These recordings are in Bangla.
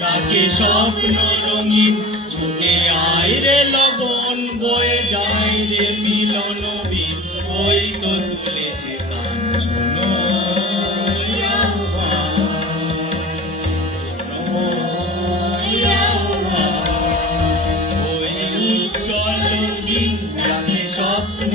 ডাকে স্বপ্ন রঙিন ছোটে আয় রে লগন, বয়ে যায় রে মিলন বীর। ওই তো তুলেছে গান শোনো স্বপ্ন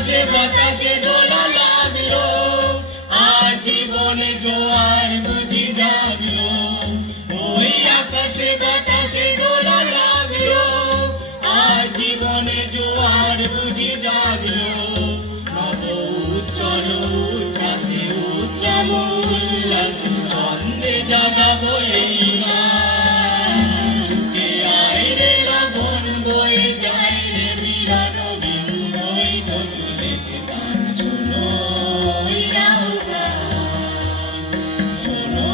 আকাশে বাতাসে দোলা লাগল। আর জীবনে জোয়ার বুঝি জাগলো। ওই আকাশে, বাতাসে দোলা লাগল। আর জীবনে জোয়ার বুঝি জাগলো। নব উচ্চল উচ্ছ্বাসে উদ্যম উল্লাস চন্দে জাগাবো এই চলো